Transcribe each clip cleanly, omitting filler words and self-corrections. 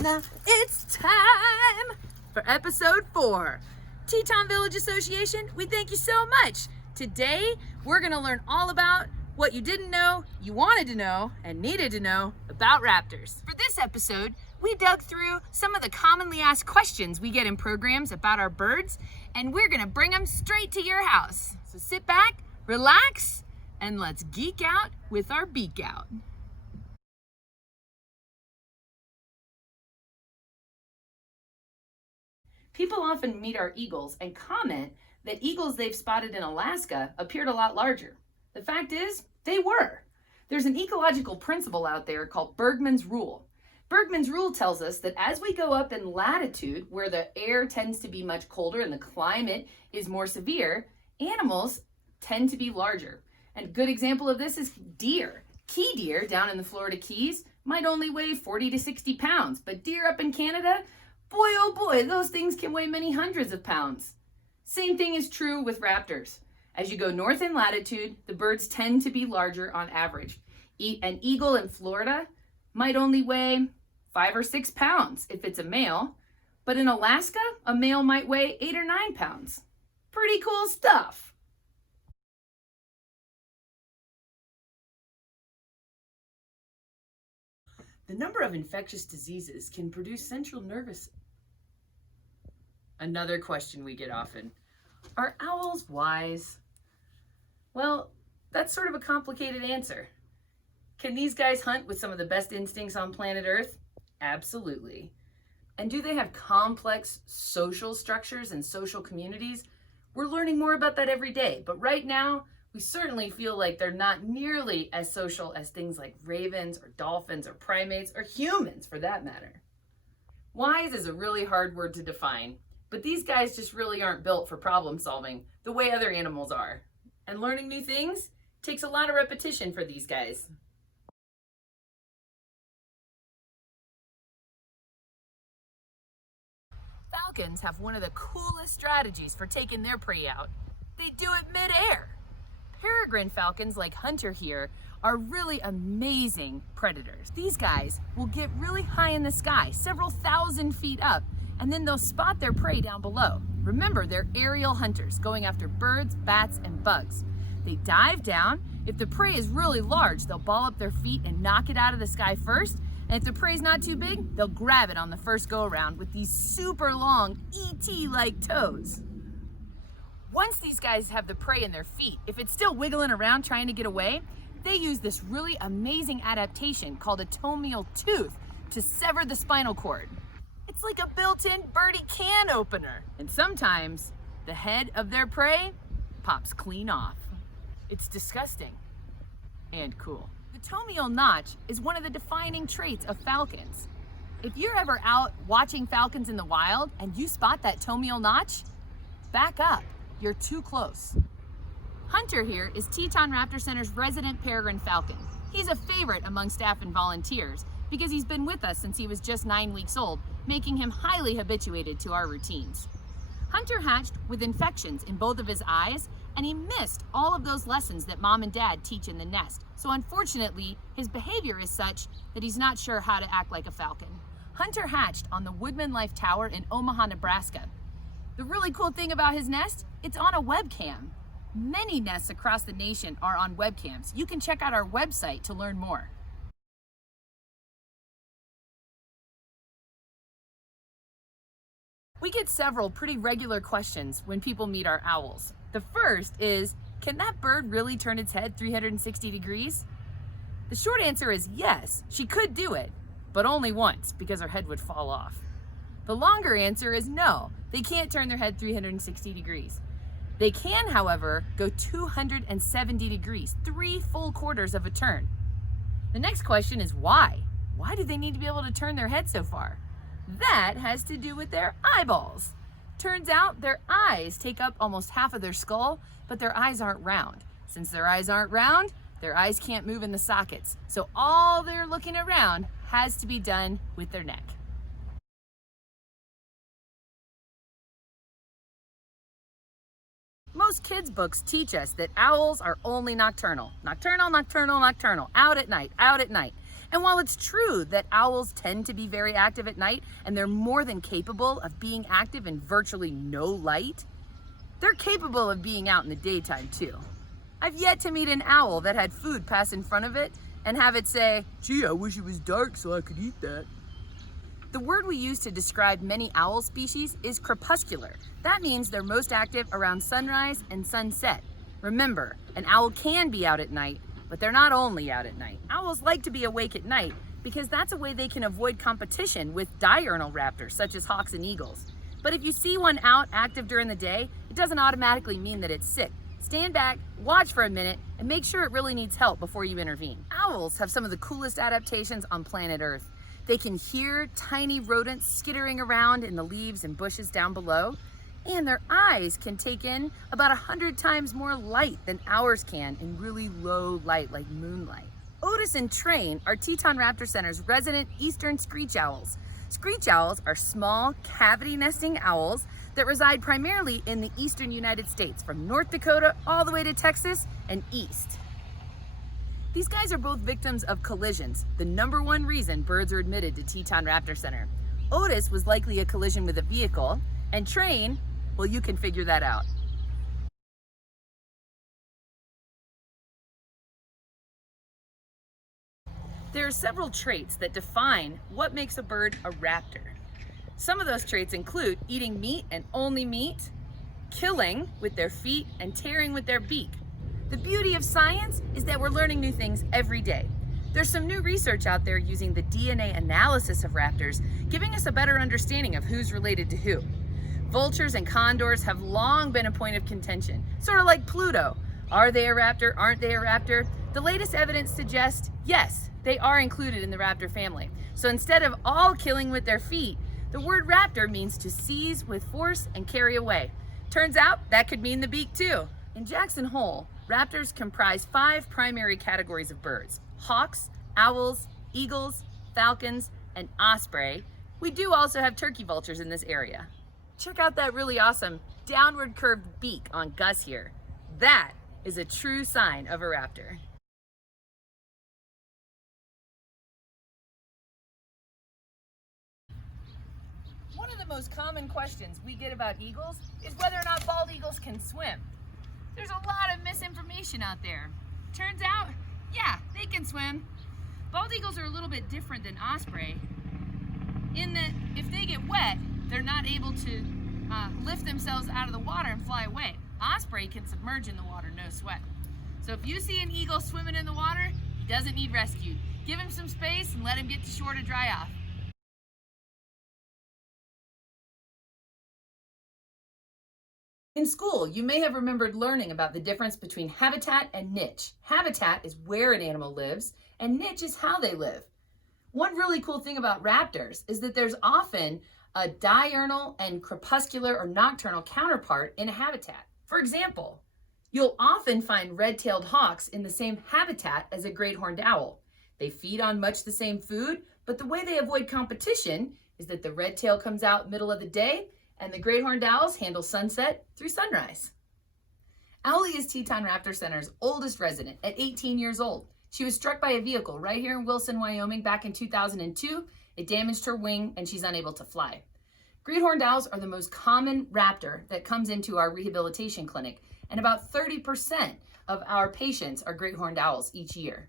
na. It's time for episode 4. Teton Village Association, we thank you so much. Today, we're gonna learn all about what you didn't know, you wanted to know, and needed to know about raptors. For this episode, we dug through some of the commonly asked questions we get in programs about our birds, and we're gonna bring them straight to your house. So sit back, relax, and let's geek out with our beak out. People often meet our eagles and comment that eagles they've spotted in Alaska appeared a lot larger. The fact is, they were. There's an ecological principle out there called Bergmann's Rule. Bergmann's Rule tells us that as we go up in latitude, where the air tends to be much colder and the climate is more severe, animals tend to be larger. And a good example of this is deer. Key deer down in the Florida Keys might only weigh 40 to 60 pounds, but deer up in Canada, boy, oh boy, those things can weigh many hundreds of pounds. Same thing is true with raptors. As you go north in latitude, the birds tend to be larger on average. An eagle in Florida might only weigh 5 or 6 pounds if it's a male, but in Alaska, a male might weigh 8 or 9 pounds. Pretty cool stuff. The number of infectious diseases can produce central nervous. Another question we get often. Are owls wise? Well, that's sort of a complicated answer. Can these guys hunt with some of the best instincts on planet Earth? Absolutely. And do they have complex social structures and social communities? We're learning more about that every day, but right now, we certainly feel like they're not nearly as social as things like ravens or dolphins or primates or humans for that matter. Wise is a really hard word to define, but these guys just really aren't built for problem solving the way other animals are. And learning new things takes a lot of repetition for these guys. Falcons have one of the coolest strategies for taking their prey out. They do it mid-air. Peregrine falcons like Hunter here are really amazing predators. These guys will get really high in the sky, several thousand feet up, and then they'll spot their prey down below. Remember, they're aerial hunters going after birds, bats, and bugs. They dive down. If the prey is really large, they'll ball up their feet and knock it out of the sky first. And if the prey's not too big, they'll grab it on the first go around with these super long ET-like toes. Once these guys have the prey in their feet, if it's still wiggling around trying to get away, they use this really amazing adaptation called a tomial tooth to sever the spinal cord. It's like a built-in birdie can opener. And sometimes the head of their prey pops clean off. It's disgusting and cool. The tomial notch is one of the defining traits of falcons. If you're ever out watching falcons in the wild and you spot that tomial notch, back up. You're too close. Hunter here is Teton Raptor Center's resident peregrine falcon. He's a favorite among staff and volunteers because he's been with us since he was just 9 weeks old, making him highly habituated to our routines. Hunter hatched with infections in both of his eyes, and he missed all of those lessons that mom and dad teach in the nest. So unfortunately, his behavior is such that he's not sure how to act like a falcon. Hunter hatched on the Woodman Life Tower in Omaha, Nebraska. The really cool thing about his nest, it's on a webcam. Many nests across the nation are on webcams. You can check out our website to learn more. We get several pretty regular questions when people meet our owls. The first is, can that bird really turn its head 360 degrees? The short answer is yes, she could do it, but only once because her head would fall off. The longer answer is no, they can't turn their head 360 degrees. They can, however, go 270 degrees, 3 full quarters of a turn. The next question is why? Why do they need to be able to turn their head so far? That has to do with their eyeballs. Turns out their eyes take up almost half of their skull, but their eyes aren't round. Since their eyes aren't round, their eyes can't move in the sockets. So all their looking around has to be done with their neck. Most kids' books teach us that owls are only nocturnal. Nocturnal, nocturnal, nocturnal. Out at night, out at night. And while it's true that owls tend to be very active at night, and they're more than capable of being active in virtually no light, they're capable of being out in the daytime too. I've yet to meet an owl that had food pass in front of it and have it say, "Gee, I wish it was dark so I could eat that." The word we use to describe many owl species is crepuscular. That means they're most active around sunrise and sunset. Remember, an owl can be out at night, but they're not only out at night. Owls like to be awake at night because that's a way they can avoid competition with diurnal raptors such as hawks and eagles. But if you see one out active during the day, it doesn't automatically mean that it's sick. Stand back, watch for a minute, and make sure it really needs help before you intervene. Owls have some of the coolest adaptations on planet Earth. They can hear tiny rodents skittering around in the leaves and bushes down below, and their eyes can take in about 100 times more light than ours can in really low light like moonlight. Otis and Train are Teton Raptor Center's resident eastern screech owls. Screech owls are small, cavity nesting owls that reside primarily in the eastern United States, from North Dakota all the way to Texas and east. These guys are both victims of collisions, the #1 reason birds are admitted to Teton Raptor Center. Otis was likely a collision with a vehicle, and Train, well, you can figure that out. There are several traits that define what makes a bird a raptor. Some of those traits include eating meat and only meat, killing with their feet, and tearing with their beak. The beauty of science is that we're learning new things every day. There's some new research out there using the DNA analysis of raptors, giving us a better understanding of who's related to who. Vultures and condors have long been a point of contention, sort of like Pluto. Are they a raptor? Aren't they a raptor? The latest evidence suggests, yes, they are included in the raptor family. So instead of all killing with their feet, the word raptor means to seize with force and carry away. Turns out that could mean the beak too. In Jackson Hole, raptors comprise 5 primary categories of birds: hawks, owls, eagles, falcons, and osprey. We do also have turkey vultures in this area. Check out that really awesome downward curved beak on Gus here. That is a true sign of a raptor. One of the most common questions we get about eagles is whether or not bald eagles can swim. There's a lot of misinformation out there. Turns out, yeah, they can swim. Bald eagles are a little bit different than osprey in that if they get wet, they're not able to lift themselves out of the water and fly away. Osprey can submerge in the water, no sweat. So if you see an eagle swimming in the water, he doesn't need rescue. Give him some space and let him get to shore to dry off. In school, you may have remembered learning about the difference between habitat and niche. Habitat is where an animal lives, and niche is how they live. One really cool thing about raptors is that there's often a diurnal and crepuscular or nocturnal counterpart in a habitat. For example, you'll often find red-tailed hawks in the same habitat as a great horned owl. They feed on much the same food, but the way they avoid competition is that the red tail comes out middle of the day and the great horned owls handle sunset through sunrise. Owlie is Teton Raptor Center's oldest resident at 18 years old. She was struck by a vehicle right here in Wilson, Wyoming back in 2002. It damaged her wing and she's unable to fly. Great horned owls are the most common raptor that comes into our rehabilitation clinic, and about 30% of our patients are great horned owls each year.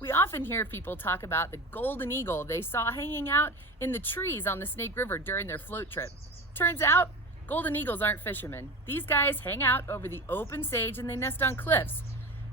We often hear people talk about the golden eagle they saw hanging out in the trees on the Snake River during their float trip. Turns out, golden eagles aren't fishermen. These guys hang out over the open sage and they nest on cliffs.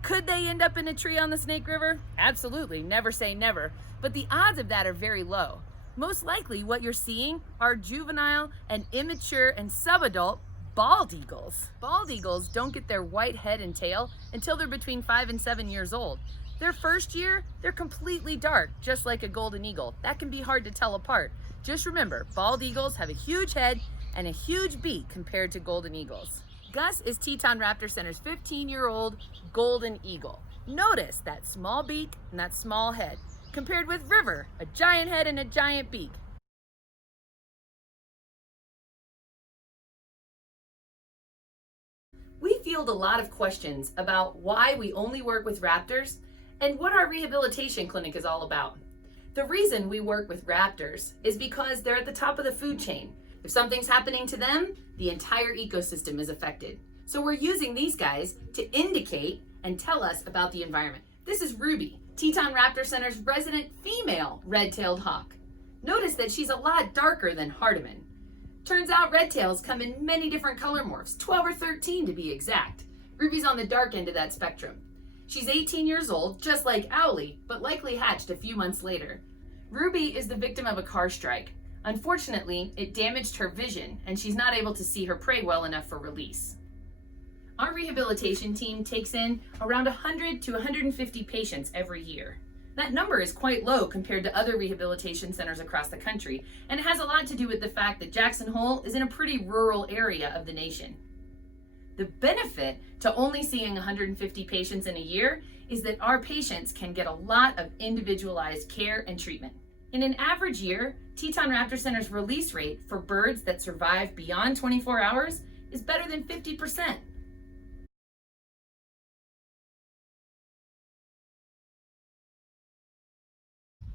Could they end up in a tree on the Snake River? Absolutely, never say never, but the odds of that are very low. Most likely what you're seeing are juvenile and immature and subadult bald eagles. Bald eagles don't get their white head and tail until they're between 5 and 7 years old. Their first year, they're completely dark, just like a golden eagle. That can be hard to tell apart. Just remember, bald eagles have a huge head and a huge beak compared to golden eagles. Gus is Teton Raptor Center's 15-year-old golden eagle. Notice that small beak and that small head, compared with River, a giant head and a giant beak. We field a lot of questions about why we only work with raptors and what our rehabilitation clinic is all about. The reason we work with raptors is because they're at the top of the food chain. If something's happening to them, the entire ecosystem is affected. So we're using these guys to indicate and tell us about the environment. This is Ruby, Teton Raptor Center's resident female red-tailed hawk. Notice that she's a lot darker than Hardiman. Turns out red tails come in many different color morphs, 12 or 13 to be exact. Ruby's on the dark end of that spectrum. She's 18 years old, just like Owlie, but likely hatched a few months later. Ruby is the victim of a car strike. Unfortunately, it damaged her vision, and she's not able to see her prey well enough for release. Our rehabilitation team takes in around 100 to 150 patients every year. That number is quite low compared to other rehabilitation centers across the country, and it has a lot to do with the fact that Jackson Hole is in a pretty rural area of the nation. The benefit to only seeing 150 patients in a year is that our patients can get a lot of individualized care and treatment. In an average year, Teton Raptor Center's release rate for birds that survive beyond 24 hours is better than 50%.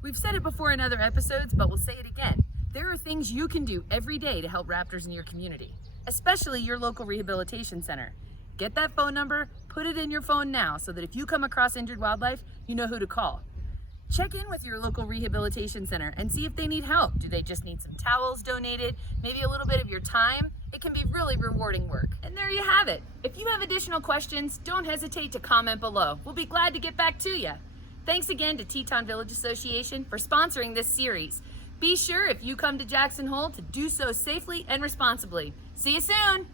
We've said it before in other episodes, but we'll say it again. There are things you can do every day to help raptors in your community, especially your local rehabilitation center. Get that phone number, put it in your phone now so that if you come across injured wildlife, you know who to call. Check in with your local rehabilitation center and see if they need help. Do they just need some towels donated? Maybe a little bit of your time? It can be really rewarding work. And there you have it. If you have additional questions, don't hesitate to comment below. We'll be glad to get back to you. Thanks again to Teton Village Association for sponsoring this series. Be sure if you come to Jackson Hole to do so safely and responsibly. See you soon!